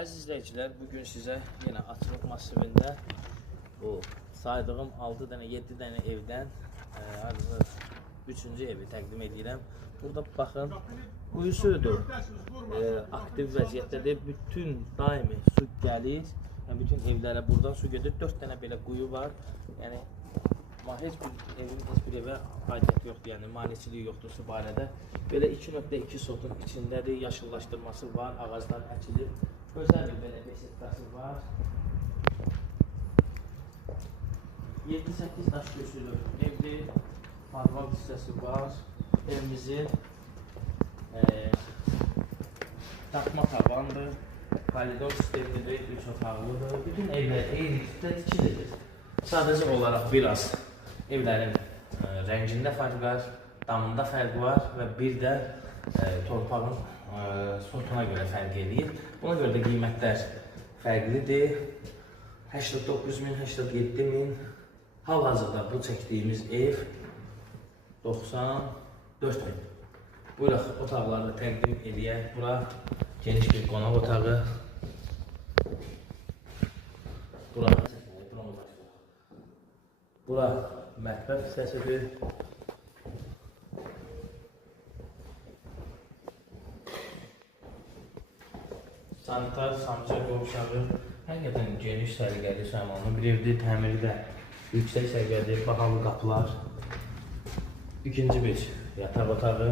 Əziz izləyicilər, bugün sizə yenə açılıq masivində bu saydığım 6 dənə, 7 dənə evdən artıq 3-cü evi təqdim edirəm. Burada baxın, quyu suyudur, aktiv vəziyyətdədir. Bütün daimi su gəlir, yəni bütün evlərə buradan su gedir. 4 dənə belə quyu var, yəni heç bir evin heç bir evə aidiyyəti yoxdur, yəni maneçiliyi yoxdur su barədə. Belə 2.2 sotun içindədir, yaşıllaşdırması var, ağaclar əkilir. Gözəl bir belə beşiktaşı var. 7-8 daş köşülü evdir, marval hissəsi var. Evimizin taxma tavandır, koridor sistemidir, 3 otaqlıdır. Bütün evlər eyni tipdə tikilidir. Sadəcə olaraq biraz evlərin rəngində fərq var, damında fərq var və bir də torpağın sotuna görə fərq edir. Buna görə də qiymətlər fərqlidir. 89.000, 87.000. Hal-hazırda bu çəkdiyimiz ev 94.000. Buyuraq otaqları da təqdim edək. Bura geniş bir qonaq otağı. Bura mətbəx hissəsidir. Sanitar, sancaq qovşağı həqiqətən geniş səliqəli səmanlı bir evdir. Təmiri də yüksək səviyyədir, bahalı qapılar. İkinci bir yataq otağı.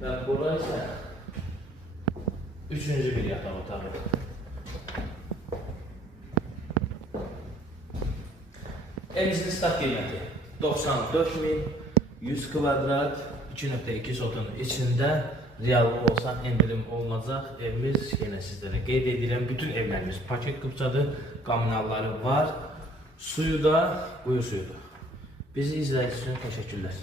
Və bura isə üçüncü bir yataq otağı. Evimizin start qiyməti 94.100 kvadrat, 2.2 sotun içində. Reallıq olsa endirim olunacaq. Evimiz yenə sizlərə qeyd edirəm. Bütün evlərimiz paket qıpçadır, kommunalları var. Suyu da quyu suyudur. Bizi izlədiyiniz üçün təşəkkürlər.